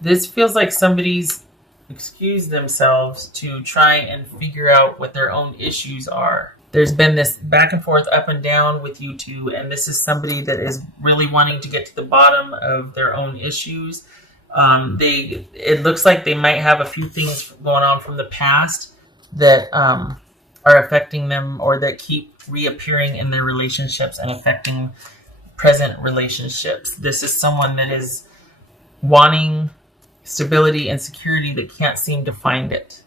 This feels like somebody's excused themselves to try and figure out what their own issues are. There's been this back and forth, up and down with you two, and this is somebody that is really wanting to get to the bottom of their own issues. It looks like they might have a few things going on from the past that are affecting them, or that keep reappearing in their relationships and affecting present relationships. This is someone that is wanting stability and security that can't seem to find it.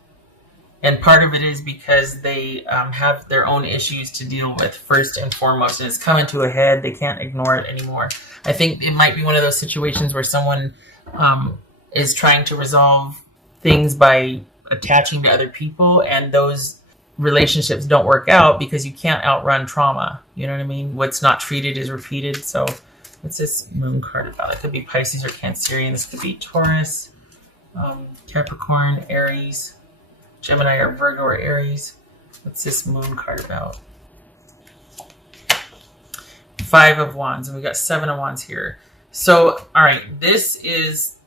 And part of it is because they have their own issues to deal with first and foremost, and it's coming to a head. They can't ignore it anymore. I think it might be one of those situations where someone is trying to resolve things by attaching to other people, and those relationships don't work out because you can't outrun trauma. You know what I mean? What's not treated is repeated. So what's this moon card about? It could be Pisces or Cancerian. This could be Taurus, Capricorn, Aries, Gemini or Virgo or Aries. What's this moon card about? 5 of Wands, and we got 7 of Wands here. So, all right, this is,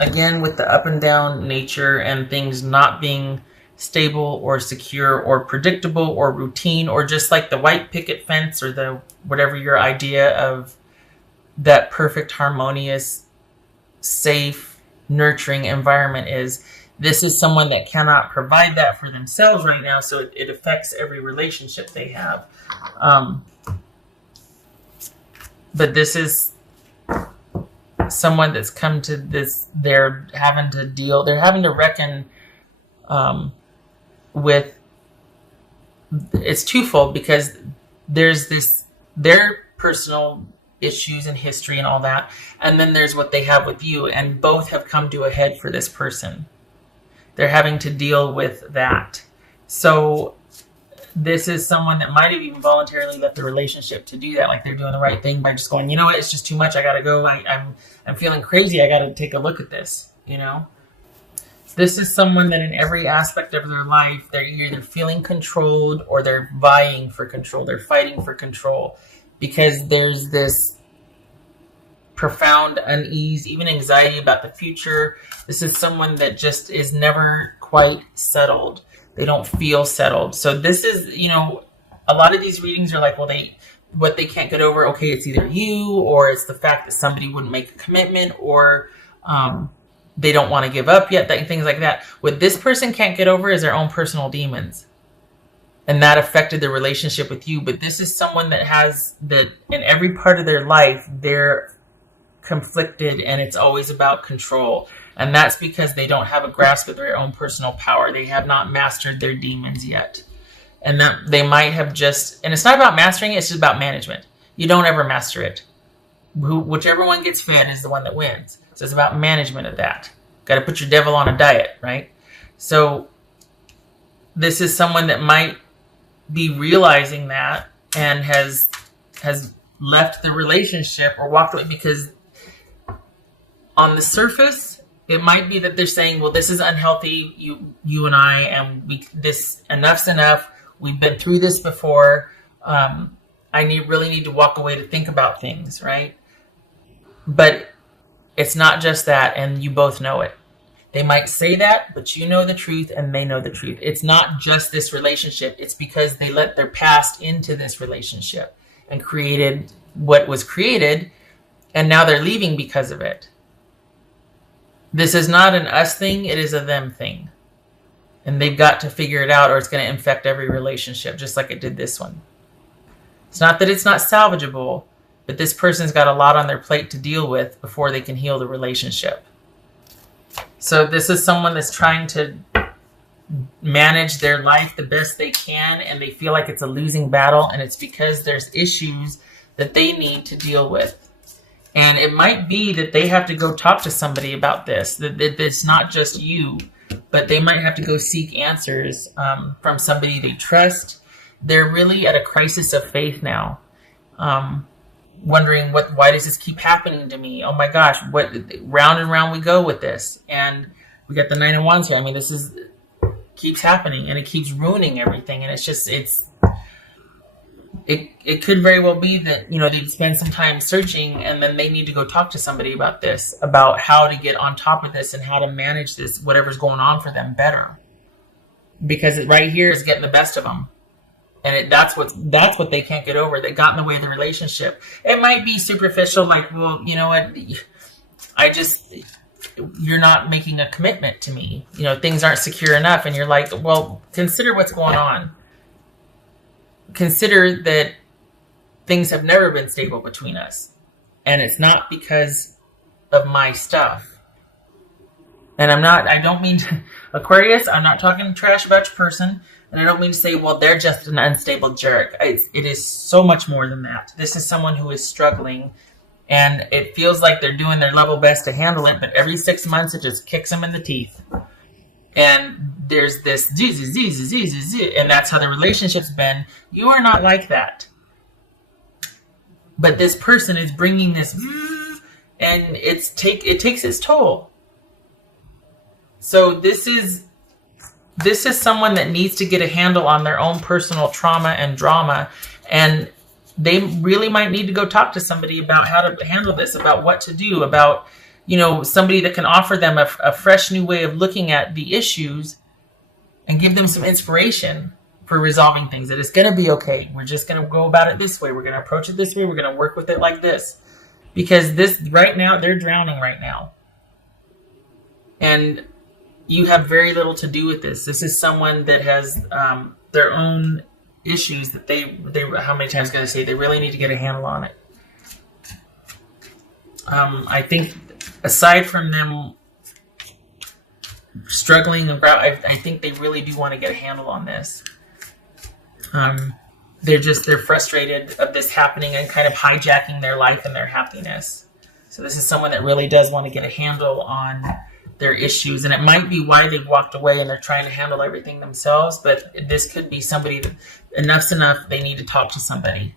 again, with the up and down nature and things not being stable or secure or predictable or routine, or just like the white picket fence, or the whatever your idea of that perfect, harmonious, safe, nurturing environment is. This is someone that cannot provide that for themselves right now, so it affects every relationship they have. But this is someone that's come to this, they're having to reckon with, it's twofold, because there's their personal issues and history and all that, and then there's what they have with you, and both have come to a head for this person. They're having to deal with that. So this is someone that might have even voluntarily left the relationship to do that. Like they're doing the right thing by just going, you know what, it's just too much. I got to go. I'm feeling crazy. I got to take a look at this, you know? This is someone that in every aspect of their life, they're either feeling controlled or they're vying for control. They're fighting for control because there's this profound unease, even anxiety about the future. This is someone that just is never quite settled. They don't feel settled. So this is, you know, a lot of these readings are like, well, what they can't get over, okay, it's either you, or it's the fact that somebody wouldn't make a commitment, or they don't want to give up yet, things like that. What this person can't get over is their own personal demons. And that affected their relationship with you. But this is someone that has that in every part of their life, they're conflicted, and it's always about control. And that's because they don't have a grasp of their own personal power. They have not mastered their demons yet. And that they might have just, and it's not about mastering it, it's just about management. You don't ever master it. Whichever one gets fed is the one that wins. So it's about management of that. Got to put your devil on a diet, right? So this is someone that might be realizing that and has left the relationship or walked away, because on the surface, it might be that they're saying, well, this is unhealthy, you and I, and this enough's enough. We've been through this before. I really need to walk away to think about things, right? But it's not just that, and you both know it. They might say that, but you know the truth, and they know the truth. It's not just this relationship. It's because they let their past into this relationship and created what was created, and now they're leaving because of it. This is not an us thing, it is a them thing. And they've got to figure it out, or it's going to infect every relationship, just like it did this one. It's not that it's not salvageable, but this person's got a lot on their plate to deal with before they can heal the relationship. So this is someone that's trying to manage their life the best they can, and they feel like it's a losing battle, and it's because there's issues that they need to deal with. And it might be that they have to go talk to somebody about this, that it's not just you, but they might have to go seek answers from somebody they trust. They're really at a crisis of faith now, wondering why does this keep happening to me? Oh my gosh, what, round and round we go with this. And we got the 9 of Wands here. I mean, this keeps happening, and it keeps ruining everything. And it's it could very well be that, they'd spend some time searching and then they need to go talk to somebody about this, about how to get on top of this and how to manage this, whatever's going on for them better. Because it right here is getting the best of them. And that's what they can't get over. They got in the way of the relationship. It might be superficial, like, well, you know what? You're not making a commitment to me. Things aren't secure enough. And you're like, well, consider what's going on. Consider that things have never been stable between us. And it's not because of my stuff. And I don't mean to, Aquarius, I'm not talking trash about your person. And I don't mean to say, well, they're just an unstable jerk. It is so much more than that. This is someone who is struggling, and it feels like they're doing their level best to handle it, but every 6 months it just kicks them in the teeth. And there's this, and that's how the relationship's been. You are not like that. But this person is bringing this, and it takes its toll. So this is someone that needs to get a handle on their own personal trauma and drama, and they really might need to go talk to somebody about how to handle this, about what to do, about, somebody that can offer them a fresh new way of looking at the issues and give them some inspiration for resolving things. That it's going to be okay. We're just going to go about it this way. We're going to approach it this way. We're going to work with it like this. Because this right now, they're drowning right now. And you have very little to do with this. This is someone that has their own issues that they how many times can I say, they really need to get a handle on it. I think aside from them struggling, I think they really do want to get a handle on this. They're frustrated of this happening and kind of hijacking their life and their happiness. So this is someone that really does want to get a handle on their issues, and it might be why they walked away and they're trying to handle everything themselves, but this could be somebody that enough's enough, they need to talk to somebody.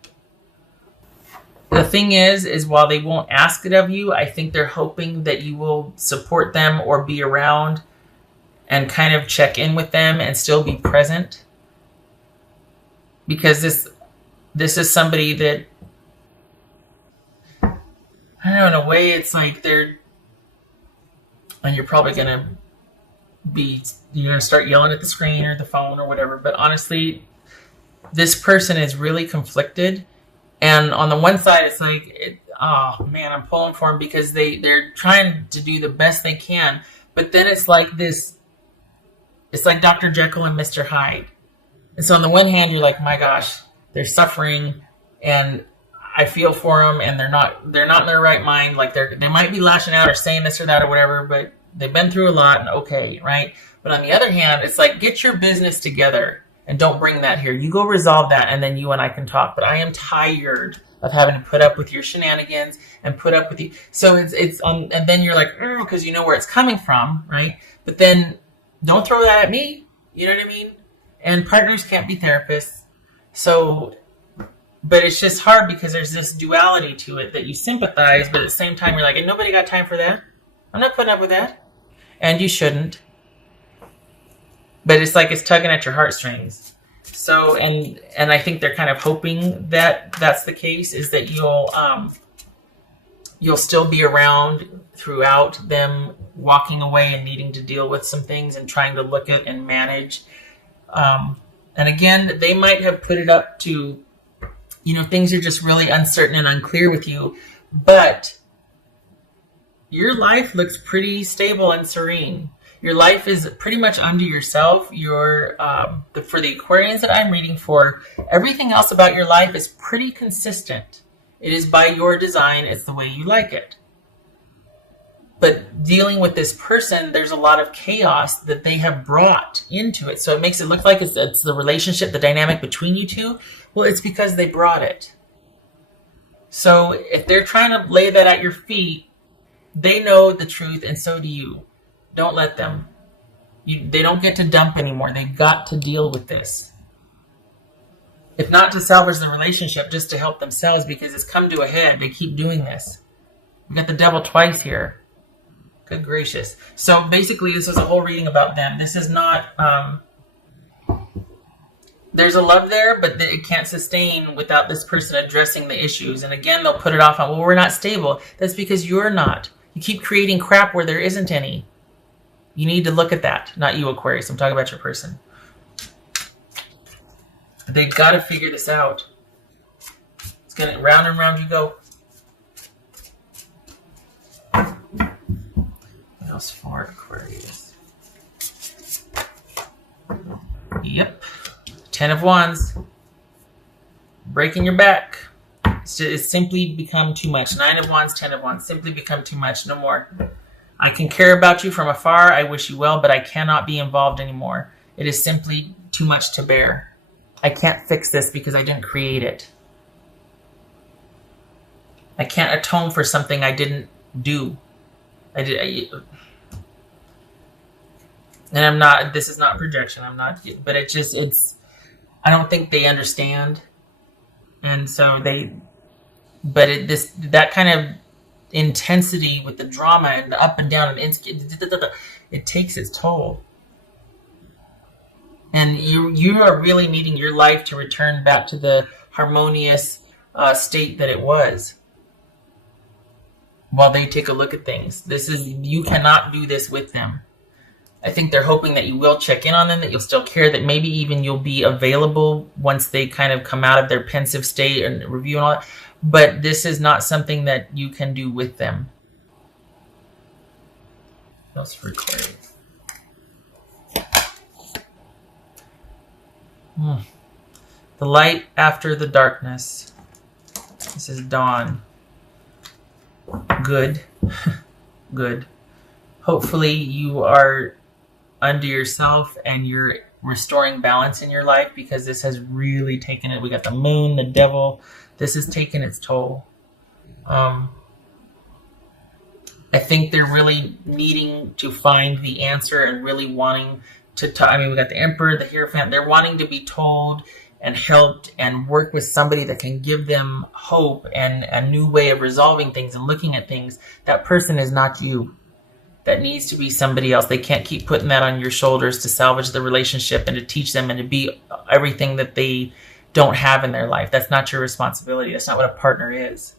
The thing is while they won't ask it of you, I think they're hoping that you will support them or be around and kind of check in with them and still be present, because this is somebody that, I don't know, in a way it's like and you're probably going to start yelling at the screen or the phone or whatever. But honestly, this person is really conflicted. And on the one side, it's like, oh man, I'm pulling for them because they're trying to do the best they can. But then it's like this, it's like Dr. Jekyll and Mr. Hyde. And so on the one hand, you're like, my gosh, they're suffering and I feel for them, and they're not in their right mind. Like they might be lashing out or saying this or that or whatever, but they've been through a lot, and okay, right? But on the other hand, it's like, get your business together and don't bring that here. You go resolve that, and then you and I can talk. But I am tired of having to put up with your shenanigans and put up with you. So it's and then you're like, because you know where it's coming from, right? But then don't throw that at me. You know what I mean? And partners can't be therapists. So. But it's just hard because there's this duality to it that you sympathize, but at the same time, you're like, and nobody got time for that. I'm not putting up with that. And you shouldn't. But it's like it's tugging at your heartstrings. So, and I think they're kind of hoping that that's the case, is that you'll still be around throughout them walking away and needing to deal with some things and trying to look at and manage. And again, they might have put it up to, things are just really uncertain and unclear with you, but your life looks pretty stable and serene. Your life is pretty much unto yourself. For the Aquarians that I'm reading for, everything else about your life is pretty consistent. It is by your design. It's the way you like it. But dealing with this person, there's a lot of chaos that they have brought into it. So it makes it look like it's the relationship, the dynamic between you two. Well, it's because they brought it. So if they're trying to lay that at your feet, they know the truth, and so do you. Don't let them. They don't get to dump anymore. They've got to deal with this. If not to salvage the relationship, just to help themselves, because it's come to a head. They keep doing this. We got the devil twice here. Good gracious. So basically, this was a whole reading about them. This is not there's a love there, but it can't sustain without this person addressing the issues. And again, they'll put it off on, well, we're not stable. That's because you're not. You keep creating crap where there isn't any. You need to look at that. Not you, Aquarius. I'm talking about your person. They've got to figure this out. It's going to round and round you go. What else for Aquarius? Yep. 10 of Wands. Breaking your back. It's simply become too much. 9 of Wands, 10 of Wands. Simply become too much. No more. I can care about you from afar. I wish you well, but I cannot be involved anymore. It is simply too much to bear. I can't fix this because I didn't create it. I can't atone for something I didn't do. And I'm not, this is not projection. I'm not, but I don't think they understand. And so that kind of intensity with the drama and the up and down and it takes its toll. And you are really needing your life to return back to the harmonious state that it was. While they take a look at things, you cannot do this with them. I think they're hoping that you will check in on them, that you'll still care, that maybe even you'll be available once they kind of come out of their pensive state and review and all that. But this is not something that you can do with them. That's recorded. The light after the darkness. This is dawn. Good. Good. Hopefully you are under yourself and you're restoring balance in your life, because this has really taken it. We got the moon, the devil. This has taken its toll. I think they're really needing to find the answer and really wanting to talk. I mean, we got the Emperor, the Hierophant. They're wanting to be told and helped and work with somebody that can give them hope and a new way of resolving things and looking at things. That person is not you. That needs to be somebody else. They can't keep putting that on your shoulders to salvage the relationship and to teach them and to be everything that they don't have in their life. That's not your responsibility. That's not what a partner is.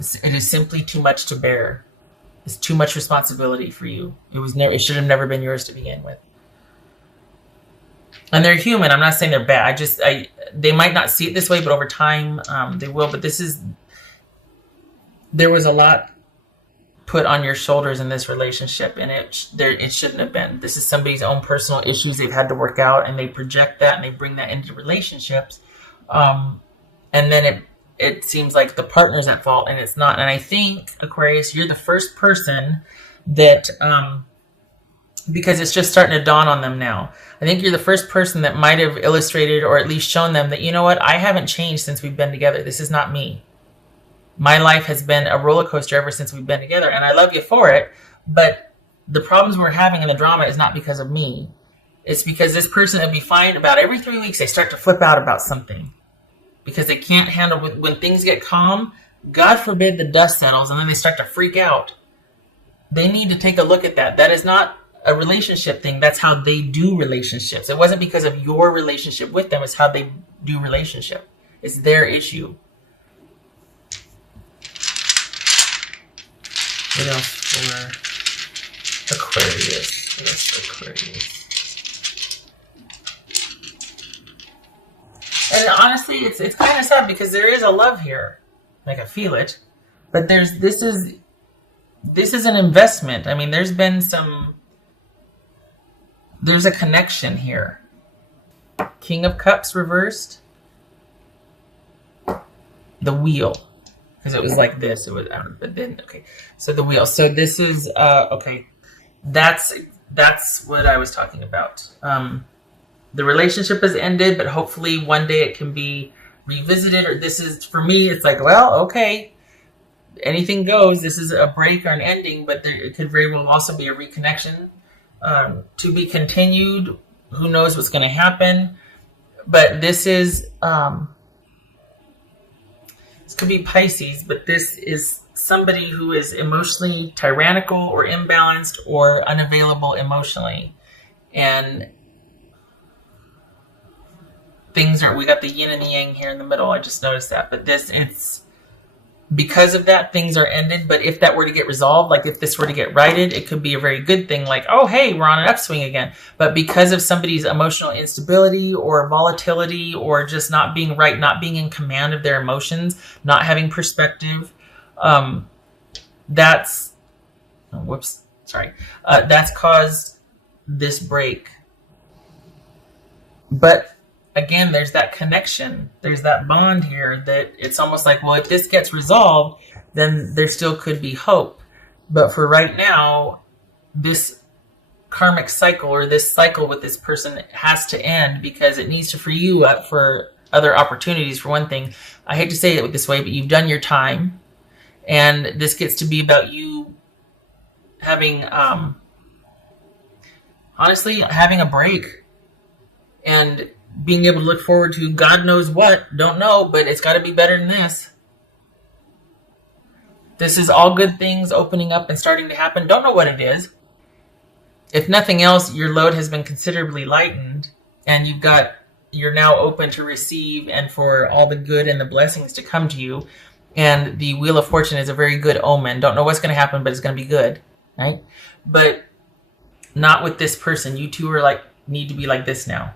It is simply too much to bear. It's too much responsibility for you. It should have never been yours to begin with. And they're human. I'm not saying they're bad. They might not see it this way, but over time they will. But there was a lot put on your shoulders in this relationship, and it shouldn't have been. This is somebody's own personal issues they've had to work out, and they project that and they bring that into relationships. And then it seems like the partner's at fault, and it's not. And I think, Aquarius, you're the first person that, because it's just starting to dawn on them now. I think you're the first person that might have illustrated or at least shown them that, you know what, I haven't changed since we've been together. This is not me. My life has been a roller coaster ever since we've been together, and I love you for it. But the problems we're having in the drama is not because of me. It's because this person would be fine. About every 3 weeks, they start to flip out about something because they can't handle when things get calm. God forbid the dust settles, and then they start to freak out. They need to take a look at that. That is not a relationship thing. That's how they do relationships. It wasn't because of your relationship with them. It's how they do relationship. It's their issue. What else for Aquarius? What else for Aquarius? And honestly, it's kind of sad because there is a love here. Like, I feel it. But this is an investment. I mean, there's a connection here. King of Cups reversed. The Wheel. Because it was like this. It was, but then, okay. So the Wheel. So this is, okay. That's what I was talking about. The relationship has ended, but hopefully one day it can be revisited. Or this is, for me, it's like, well, okay. Anything goes. This is a break or an ending, but it could very well also be a reconnection. To be continued. Who knows what's going to happen? But this is, this could be Pisces, but this is somebody who is emotionally tyrannical or imbalanced or unavailable emotionally. And things are, we got the yin and the yang here in the middle. I just noticed that. But this, it's because of that, things are ended. But if that were to get resolved, like if this were to get righted, it could be a very good thing. Like, oh, hey, we're on an upswing again. But because of somebody's emotional instability or volatility or just not being right, not being in command of their emotions, not having perspective, that's, oh, whoops, sorry. That's caused this break. But again, there's that connection. There's that bond here that it's almost like, well, if this gets resolved, then there still could be hope. But for right now, this karmic cycle or this cycle with this person has to end because it needs to free you up for other opportunities. For one thing, I hate to say it this way, but you've done your time. And this gets to be about you having, honestly, having a break. And being able to look forward to God knows what. Don't know, but it's got to be better than this. This is all good things opening up and starting to happen. Don't know what it is. If nothing else, your load has been considerably lightened, and you're now open to receive and for all the good and the blessings to come to you. And the Wheel of Fortune is a very good omen. Don't know what's going to happen, but it's going to be good, right? But not with this person. You two are like, need to be like this now.